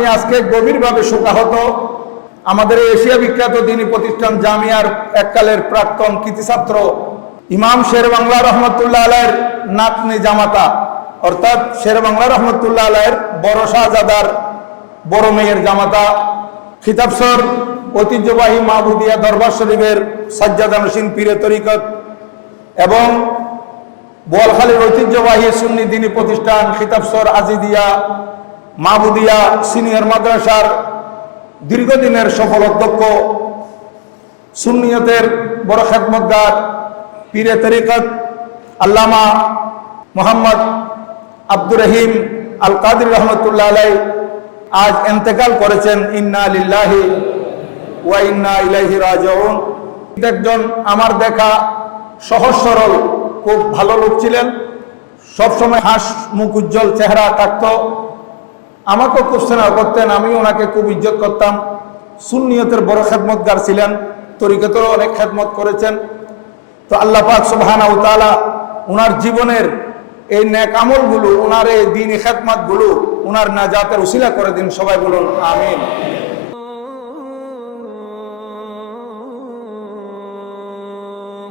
আমি আজকে গভীরভাবে শোকাহত। আমাদের এশিয়া বিখ্যাত দ্বীনি প্রতিষ্ঠান জামিয়ার এককালের প্রাক্তন কৃতি ছাত্র ইমাম শের বাংলা রহমতুল্লাহ আলাইহির নাতনি জামাতা, অর্থাৎ শের বাংলা রহমতুল্লাহ আলাইহির বড় শাহজাদার বড় মেয়ের জামাতা, খিতাবসর ঐতিহ্যবাহী মাহবুদিয়া দরবার শরীফের সাজ্জাদা নশীন পীরে তরিকত এবং বোয়ালখালীর ঐতিহ্যবাহী সুন্নি দ্বীনি প্রতিষ্ঠান খিতাবসর আজিদিয়া মাহবুদিয়া সিনিয়র মাদ্রাসার দীর্ঘদিনের সফল অধ্যক্ষ, সুন্নিয়তের বড় খেদমতগার পীরে তরিকত আল্লামা মোহাম্মদ আব্দুর রহিম আল কাদির রহমতুল্লাহ আলাইহি আজ ইন্তেকাল করেছেন। ইন্না লিল্লাহি ওয়া ইন্না ইলাইহি রাজিউন। একজন আমার দেখা সহজ সরল খুব ভালো লোক ছিলেন, সবসময় হাস মুখ উজ্জ্বল চেহারা থাকত। আমাকেও খুব স্নেহ করতেন, আমিও ওনাকে খুব ইজ্জত করতাম। সুন্নিয়তের বড় খেদমতগার ছিলেন, তরিকতেরও অনেক খেদমত করেছেন। তো আল্লাহ পাক সুবহানাহু ওয়া তাআলা ওনার জীবনের এই নেক আমলগুলো, ওনার এই দ্বীনি খেদমতগুলো ওনার নাজাতের উসিলা করে দিন। সবাই বলুন আমিন।